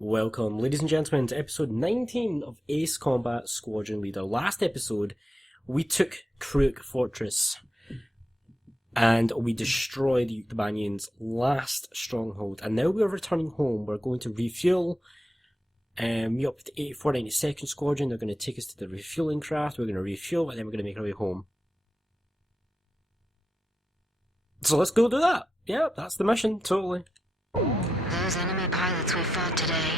Welcome, ladies and gentlemen, to episode 19 of Ace Combat Squadron Leader. Last episode, we took Crook Fortress, and we destroyed Yuktobanian's last stronghold, and now we're returning home. We're going to refuel. We up to 8492nd Squadron. They're going to take us to the refueling craft. We're going to refuel, and then we're going to make our way home. So let's go do that. Yeah, that's the mission, totally. Those enemy pilots we fought today.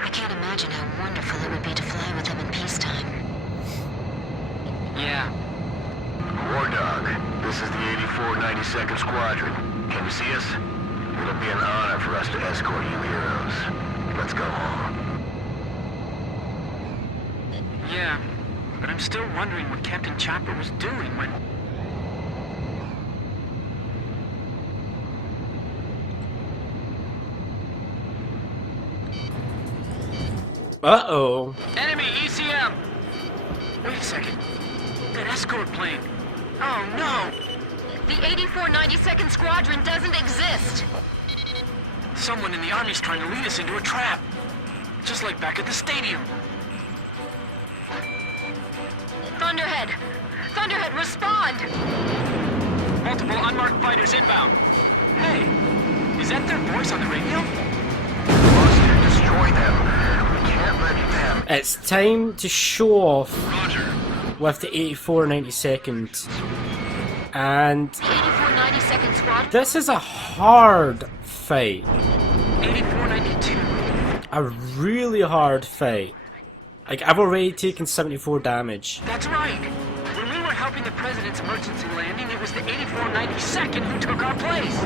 I can't imagine how wonderful it would be to fly with them in peacetime. Yeah. Wardog, this is the 8492nd Squadron. Can you see us? It'll be an honor for us to escort you heroes. Let's go home. Yeah, but I'm still wondering what Captain Chopper was doing when... Uh-oh. Enemy ECM! Wait a second. That escort plane. Oh no! The 8492nd Squadron doesn't exist! Someone in the Army's trying to lead us into a trap. Just like back at the stadium. Thunderhead! Thunderhead, respond! Multiple unmarked fighters inbound. Hey, is that their voice on the radio? We must destroy them. We can't let them. It's time to show off Roger. with the 8492nd. And 8492nd Squadron? this is a hard fight. 8492. A really hard fight. Like, I've already taken 74 damage. That's right. When we were helping the President's emergency landing, it was the 8492nd who took our place.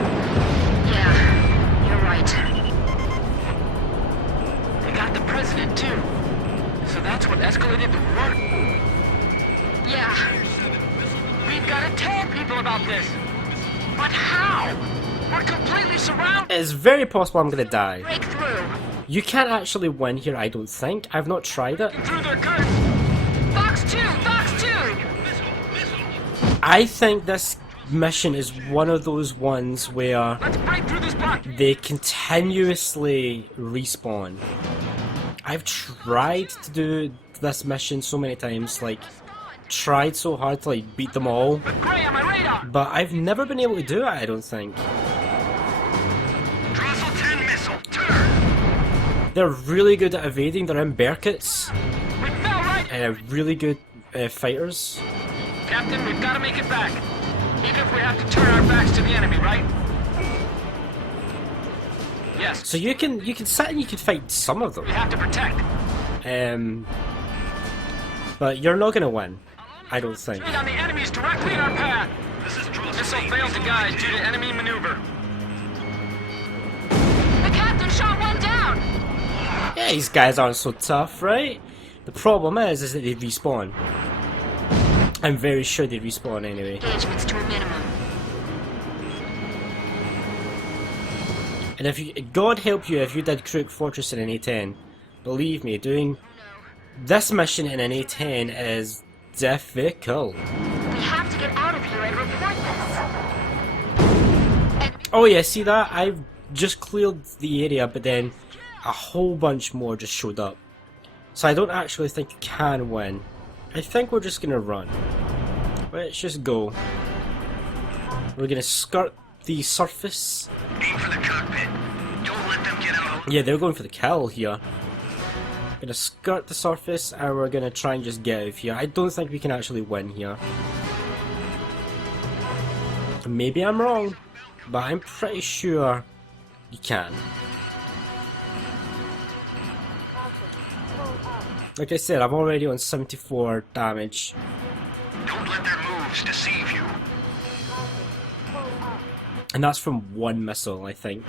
Yeah, you're right. They got the President, too. So that's what escalated the war? Yeah. We've got to tell people about this. But how? We're completely surrounded. It's very possible I'm gonna die. Break through. You can't actually win here, I don't think. I've not tried it. Through their guns. Fox 2! Fox 2! I think this mission is one of those ones where Let's break through this block. they continuously respawn. I've tried to do this mission so many times, like, tried so hard to like beat them all, With Gray on my radar. but I've never been able to do it, I don't think. Drossel 10 missile. Turn. They're really good at evading, they're in Berkets, We fell right. really good fighters. Captain, we've got to make it back. Even if we have to turn our backs to the enemy, right? Yes. So you can sit and you can fight some of We them, have to protect. but you're not gonna win, I don't think. Shoot on the enemies directly in our path. This is Drossel. Missile failed to guide due to enemy maneuver. The captain shot one down! Yeah, these guys aren't so tough, right? The problem is that they respawn. I'm very sure they respawn anyway. Engagements to a minimum. And if you, God help you if you did Crook Fortress in an A10. Believe me, doing this mission in an A10 is difficult. We have to get out of here and report this. Oh yeah, see that? I've just cleared the area, but then a whole bunch more just showed up. So I don't actually think you can win. I think we're just gonna run. Let's just go. We're gonna skirt the surface. Aim for the cockpit. Don't let them get out. Yeah, they're going for the kill here. Gonna skirt the surface and we're gonna try and just get out of here. I don't think we can actually win here. Maybe I'm wrong, but I'm pretty sure you can. Like I said, I'm already on 74 damage. Don't let their moves deceive you. And that's from one missile, I think.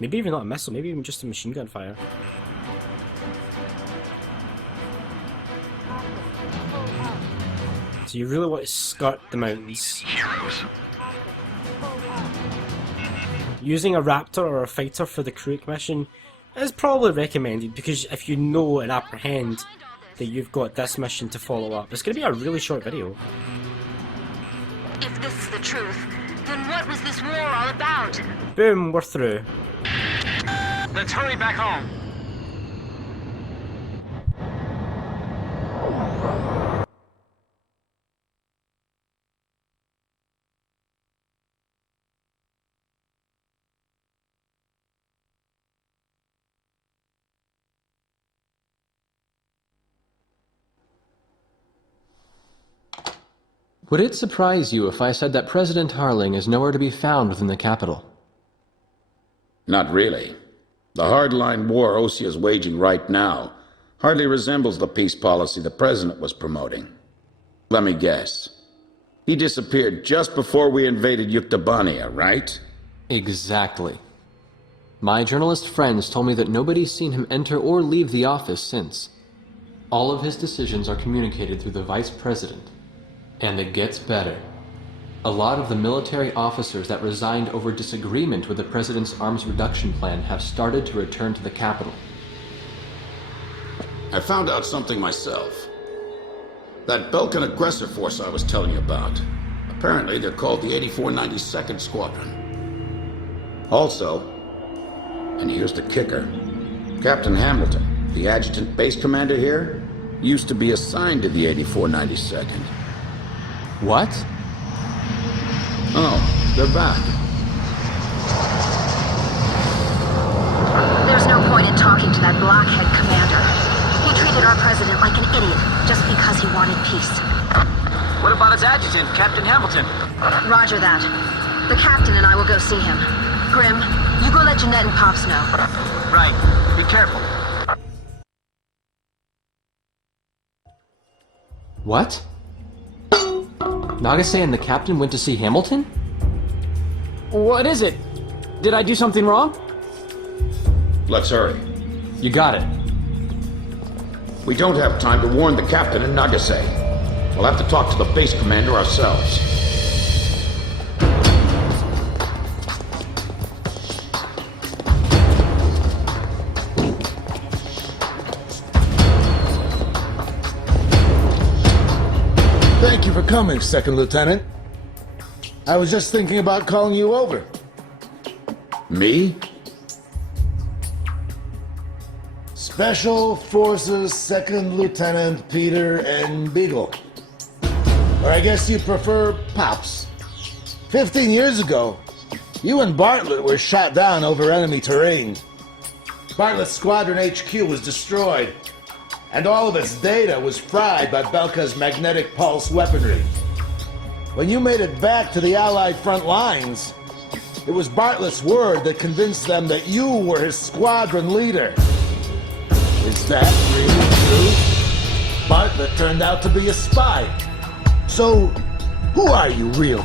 Maybe even not a missile, maybe even just a machine gun fire. So you really want to skirt the mountains. Heroes. Using a raptor or a fighter for the Crook mission is probably recommended, because if you know and apprehend that you've got this mission to follow up, it's going to be a really short video. If this is the truth, then what was this war all about? Boom, we're through. Let's hurry back home. Would it surprise you if I said that President Harling is nowhere to be found within the capital? Not really. The hardline war Osean is waging right now hardly resembles the peace policy the President was promoting. Let me guess. He disappeared just before we invaded Yuktobania, right? Exactly. My journalist friends told me that nobody's seen him enter or leave the office since. All of his decisions are communicated through the Vice President. And it gets better. A lot of the military officers that resigned over disagreement with the President's arms reduction plan have started to return to the capital. I found out something myself. That Belkan aggressor force I was telling you about. Apparently they're called the 8492nd Squadron. Also, and here's the kicker, Captain Hamilton, the adjutant base commander here, used to be assigned to the 8492nd. What? Oh, they're back. There's no point in talking to that blockhead commander. He treated our president like an idiot just because he wanted peace. What about his adjutant, Captain Hamilton? Roger that. The captain and I will go see him. Grim, you go let Jeanette and Pops know. Right. Be careful. What? Nagase and the captain went to see Hamilton? What is it? Did I do something wrong? Let's hurry. You got it. We don't have time to warn the captain in Nagase. We'll have to talk to the base commander ourselves. Thank you for coming, Second Lieutenant. I was just thinking about calling you over. Me? Special Forces Second Lieutenant Peter N. Beagle. Or I guess you prefer Pops. 15 years ago, you and Bartlett were shot down over enemy terrain. Bartlett's Squadron HQ was destroyed, and all of its data was fried by Belka's magnetic pulse weaponry. When you made it back to the Allied front lines, it was Bartlett's word that convinced them that you were his squadron leader. Is that really true? Bartlett turned out to be a spy. So, who are you really?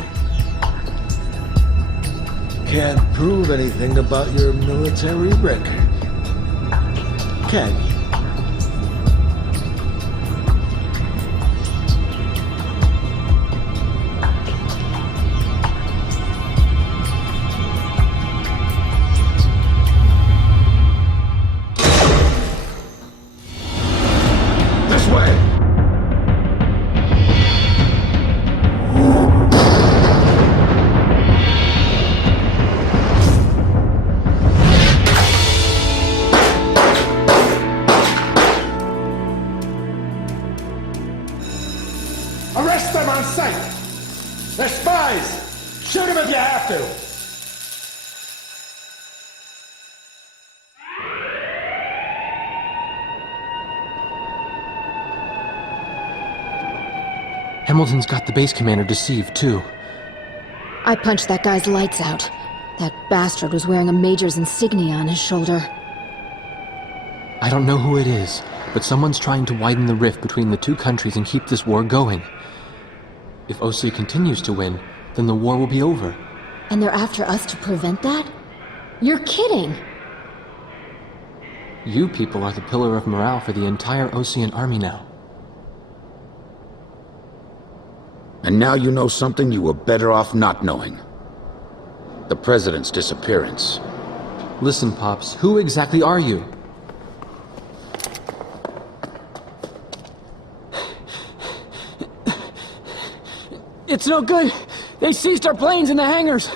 Can't prove anything about your military record, can you? Arrest them on sight! They're spies! Shoot them if you have to! Hamilton's got the base commander deceived, too. I punched that guy's lights out. That bastard was wearing a major's insignia on his shoulder. I don't know who it is, but someone's trying to widen the rift between the two countries and keep this war going. If Osean continues to win, then the war will be over. And they're after us to prevent that? You're kidding! You people are the pillar of morale for the entire Osean army now. And now you know something you were better off not knowing. The President's disappearance. Listen, Pops, who exactly are you? It's no good. They seized our planes in the hangars.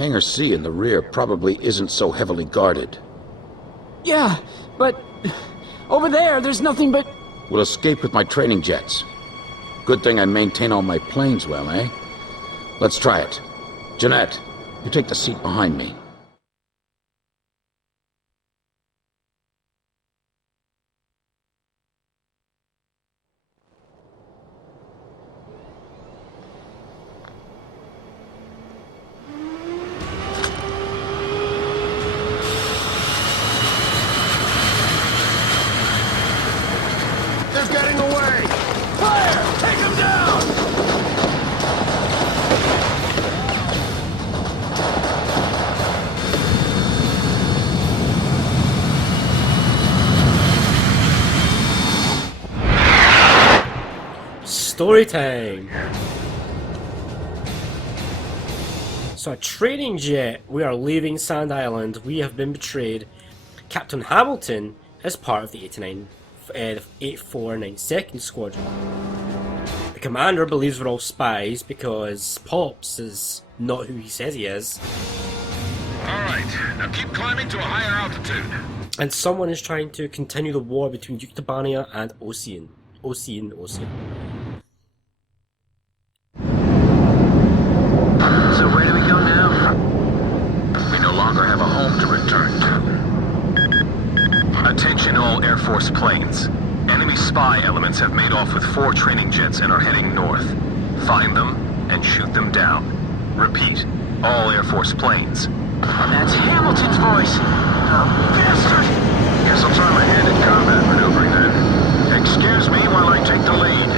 Hangar C in the rear probably isn't so heavily guarded. Yeah, but over there, there's nothing but... We'll escape with my training jets. Good thing I maintain all my planes well, eh? Let's try it. Jeanette, you take the seat behind me. They're getting away! Fire! Take them down! Story time! So, a training jet. We are leaving Sand Island. We have been betrayed. Captain Hamilton is part of the 8492nd Squadron. The commander believes we're all spies because Pops is not who he says he is. Alright, now keep climbing to a higher altitude. And someone is trying to continue the war between Yuktobania and Osean. Osean. So where do we go now? We no longer have a home to return to. Attention all Air Force planes. Enemy spy elements have made off with 4 training jets and are heading north. Find them and shoot them down. Repeat, all Air Force planes. That's Hamilton's voice. Bastard! Guess I'll try my hand at combat maneuvering then. Excuse me while I take the lead.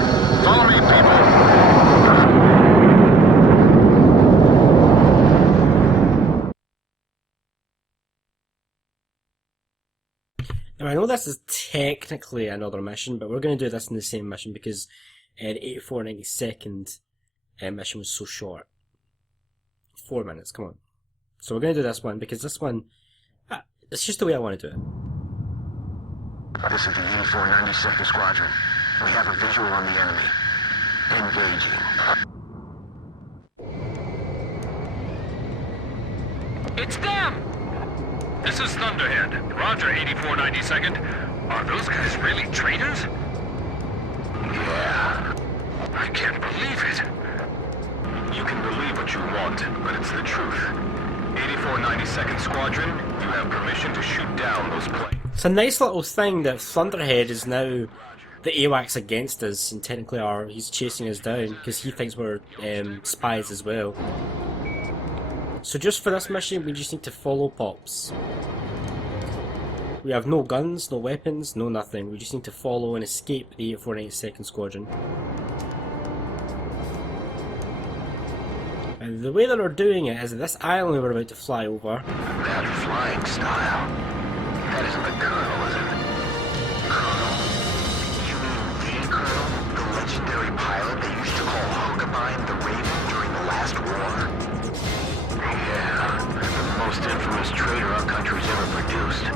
Follow me, people. Now, I know this is technically another mission, but we're going to do this in the same mission because the 8492nd mission was so short. 4 minutes, come on. So we're going to do this one because this one, it's just the way I want to do it. This is the Union of 92nd Squadron. We have a visual on the enemy. Engaging. It's them! This is Thunderhead. Roger, 8492nd. Are those guys really traitors? Yeah. I can't believe it. You can believe what you want, but it's the truth. 8492nd Squadron, you have permission to shoot down those planes. It's a nice little thing that Thunderhead is now the AWACS against us, and technically he's chasing us down because he thinks we're spies as well. So just for this mission, we just need to follow Pops. We have no guns, no weapons, no nothing. We just need to follow and escape the 8492nd Squadron. And the way that we're doing it is this island we're about to fly over. That flying style. That isn't the Colonel, is it? Colonel? You mean the Colonel? The legendary pilot they used to call Yuktobanian the Raven during the last war? Yeah, the most infamous traitor our country's ever produced.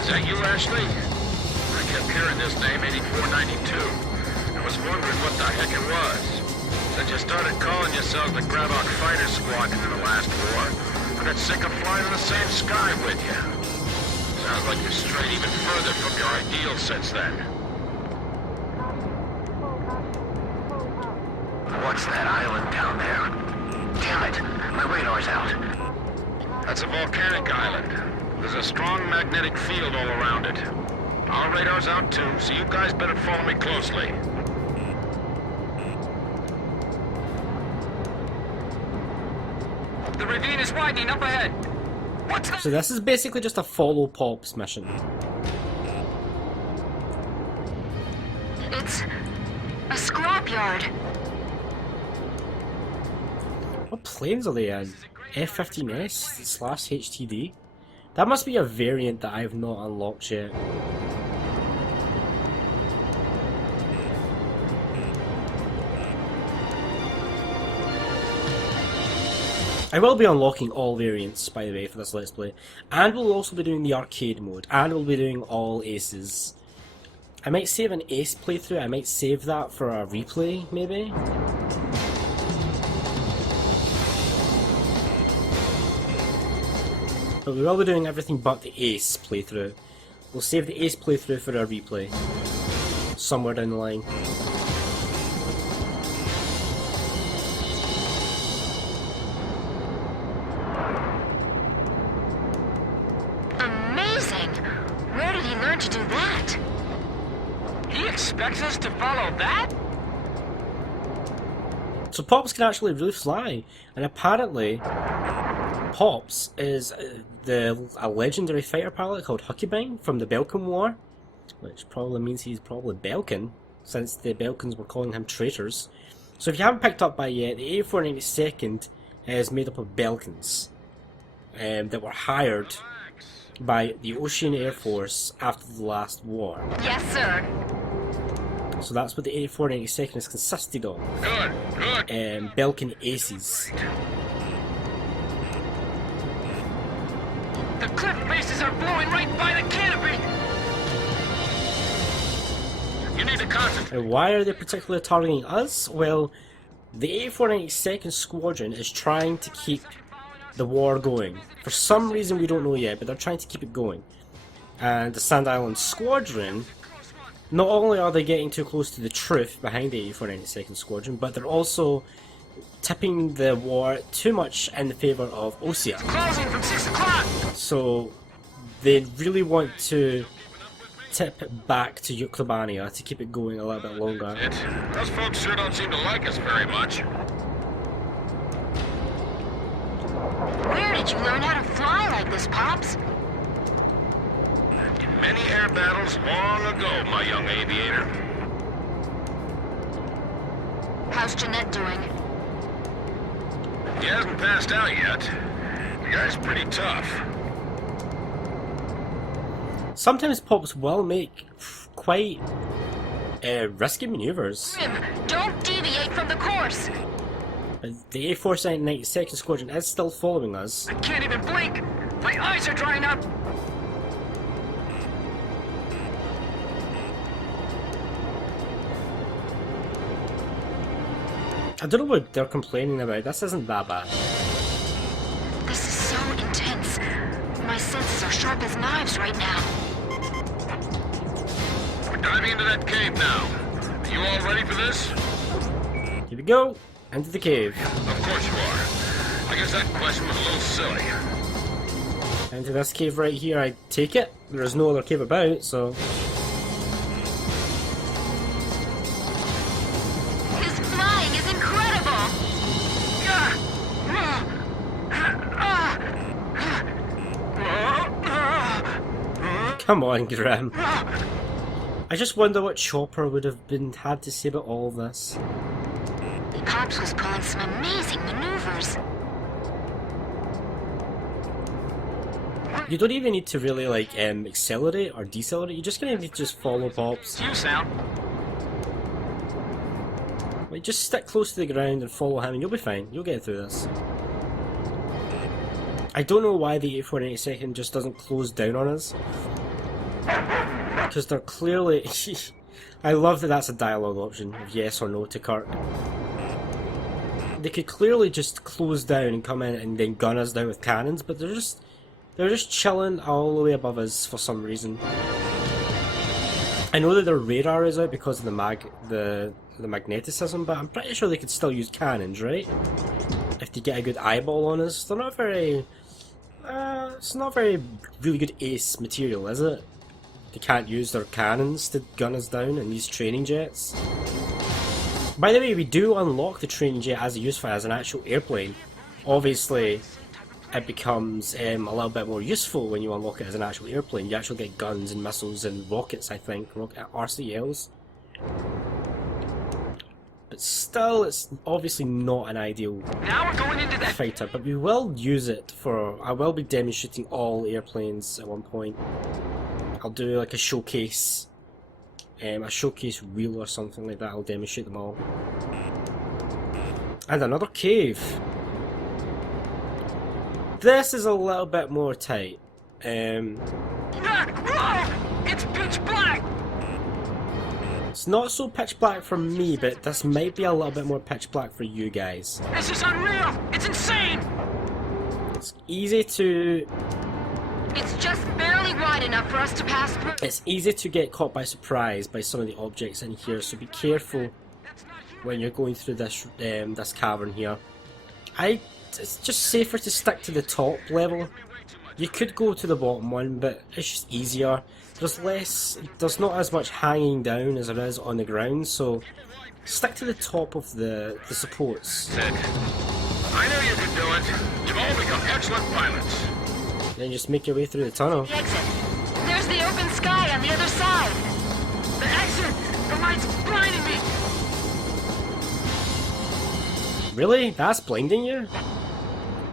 Is that you, Ashley? I kept hearing this name 8492. I was wondering what the heck it was. Since you started calling yourselves the Wardog Fighter Squadron in the last war, I got sick of flying in the same sky with you. Sounds like you've strayed even further from your ideals since then. What's that island down there? Damn it, my radar's out. That's a volcanic island. There's a strong magnetic field all around it. Our radar's out too, so you guys better follow me closely. The ravine is widening up ahead. What's that? So this is basically just a follow Pops mission. It's a scrapyard. What planes are they in? F-15S/HTD? That must be a variant that I have not unlocked yet. I will be unlocking all variants, by the way, for this Let's Play. And we'll also be doing the arcade mode. And we'll be doing all aces. I might save an ace playthrough. I might save that for a replay, maybe? But we will be doing everything but the Ace playthrough. We'll save the Ace playthrough for our replay. Somewhere down the line. Amazing! Where did he learn to do that? He expects us to follow that? So Pops can actually really fly, and apparently Pops is a legendary fighter pilot called Yuktobanian from the Belkan War, which probably means he's probably Belkan, since the Belkans were calling him traitors. So if you haven't picked up by yet, the 8492nd is made up of Belkans that were hired by the Osean Air Force after the last war. Yes, sir. So that's what the 8492nd is consisted of. Good, good. Belkan Aces. The cliff faces are blowing right by the canopy! You need to concentrate. And why are they particularly targeting us? Well, the 8492nd Squadron is trying to keep the war going. For some reason we don't know yet, but they're trying to keep it going. And the Sand Island Squadron, not only are they getting too close to the truth behind the 8492nd Squadron, but they're also tipping the war too much in the favour of Osean. Closing from 6 o'clock! So they really want to tip it back to Yuktobania to keep it going a little bit longer. Those folks sure don't seem to like us very much. Where did you learn how to fly like this, Pops? In many air battles long ago, my young aviator. How's Jeanette doing? He hasn't passed out yet. The guy's pretty tough. Sometimes Pops will make quite risky maneuvers. Grim, don't deviate from the course! But the 8492nd Squadron is still following us. I can't even blink! My eyes are drying up! I don't know what they're complaining about. This isn't that bad. This is so intense. My senses are sharp as knives right now. We're diving into that cave now. Are you all ready for this? Here we go. Into the cave. Of course you are. I guess that question was a little silly. Into this cave right here, I take it. There's no other cave about, so... His flying is incredible! Come on, Graham. I just wonder what Chopper would have had to say about all of this. Pops was pulling some amazing maneuvers. You don't even need to really, like, accelerate or decelerate. You just kind of need to just follow Pops. You sound. Like, just stick close to the ground and follow him and you'll be fine. You'll get through this. I don't know why the 8492nd just doesn't close down on us. Because they're clearly... I love that that's a dialogue option, of yes or no to Kirk. They could clearly just close down and come in and then gun us down with cannons, but they're just chilling all the way above us for some reason. I know that their radar is out because of the magneticism, but I'm pretty sure they could still use cannons, right? If they get a good eyeball on us. They're not very... it's not very really good ace material, is it? They can't use their cannons to gun us down in these training jets. By the way, we do unlock the training jet as useful as an actual airplane. Obviously, it becomes a little bit more useful when you unlock it as an actual airplane. You actually get guns and missiles and rockets, I think, RCLs. But still, it's obviously not an ideal Now we're going into that. fighter, but we will use it for... I will be demonstrating all airplanes at one point. I'll do like a showcase reel or something like that. I'll demonstrate them all. And another cave. This is a little bit more tight. It's pitch black! It's not so pitch black for me, but this might be a little bit more pitch black for you guys. This is unreal! It's insane! It's easy to It's just barely wide enough for us to pass through. It's easy to get caught by surprise by some of the objects in here, so be careful when you're going through this this cavern here. It's just safer to stick to the top level. You could go to the bottom one, but it's just easier. There's not as much hanging down as there is on the ground, so stick to the top of the supports. I knew you could do it. You've all become excellent pilots. Then just make your way through the tunnel. The exit. There's the open sky on the other side. The exit! The light's blinding me! Really? That's blinding you?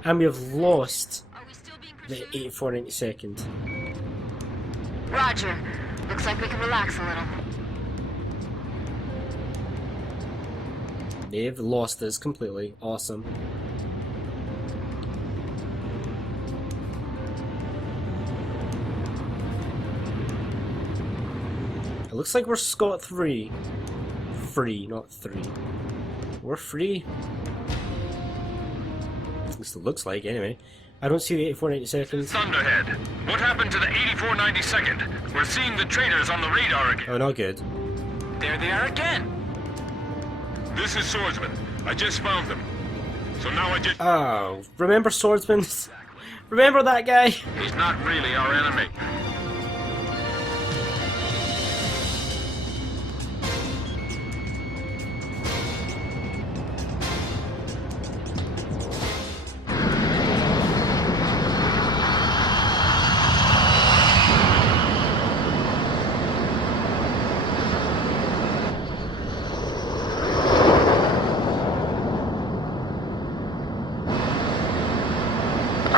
And we have lost Are we still being the pursued? 8492nd. Roger. Looks like we can relax a little. They've lost us completely. Awesome. It looks like we're scot-free. Free, not three. We're free. At least it looks like, anyway. I don't see the 8492nd. Thunderhead. What happened to the 8492nd? We're seeing the traitors on the radar again. Oh, not good. There they are again! This is Swordsman. I just found them. So now I just... Oh, remember Swordsman? Remember that guy? He's not really our enemy.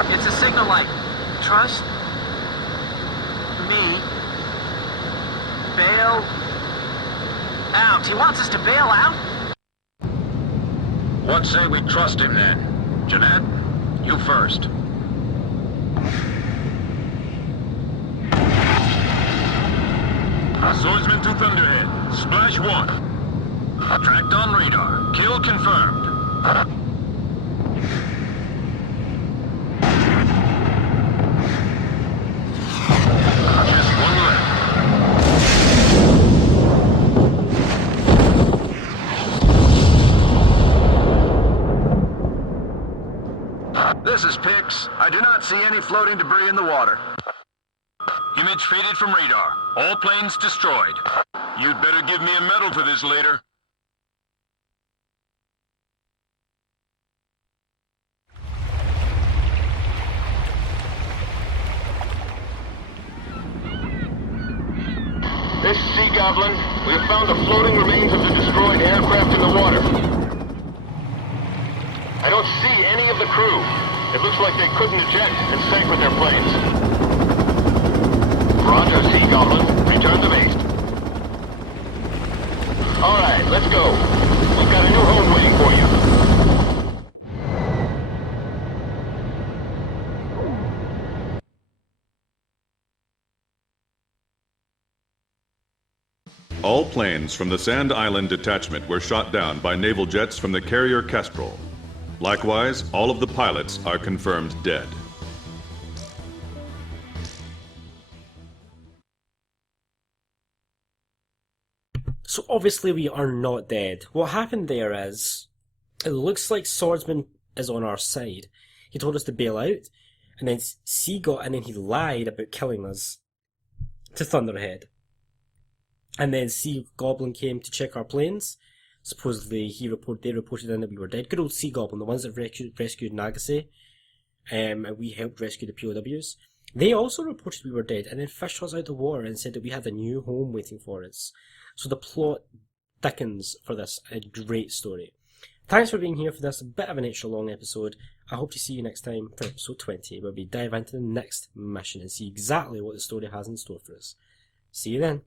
It's a signal light. Trust me. Bail out. He wants us to bail out? What say we trust him then? Jeanette, you first. Swordsman to Thunderhead. Splash 1. Tracked on radar. Kill confirmed. Just one left. This is Pix. I do not see any floating debris in the water. Image faded from radar. All planes destroyed. You'd better give me a medal for this later. This is Sea Goblin. We have found the floating remains of the destroyed aircraft in the water. I don't see any of the crew. It looks like they couldn't eject and sank with their planes. Roger, Sea Goblin. Return to base. All right, let's go. We've got a new home waiting for you. All planes from the Sand Island detachment were shot down by naval jets from the carrier Kestrel. Likewise, all of the pilots are confirmed dead. So obviously we are not dead. What happened there is, it looks like Swordsman is on our side. He told us to bail out, and then he lied about killing us to Thunderhead. And then Sea Goblin came to check our planes. Supposedly they reported in that we were dead. Good old Sea Goblin, the ones that rescued Nagase. And we helped rescue the POWs. They also reported we were dead, and then fished us out the water and said that we had a new home waiting for us. So the plot thickens for this. A great story. Thanks for being here for this bit of an extra long episode. I hope to see you next time for episode 20, where we dive into the next mission and see exactly what the story has in store for us. See you then.